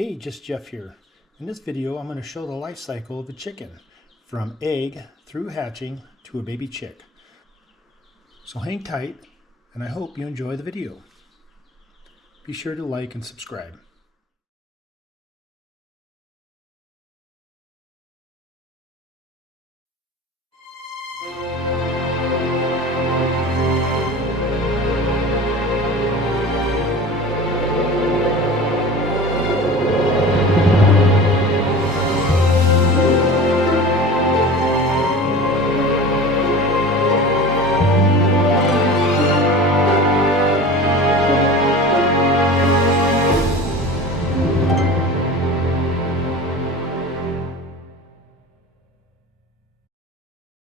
Hey, just Jeff here. In this video, I'm going to show the life cycle of a chicken, from egg through hatching to a baby chick. So hang tight, and I hope you enjoy the video. Be sure to like and subscribe.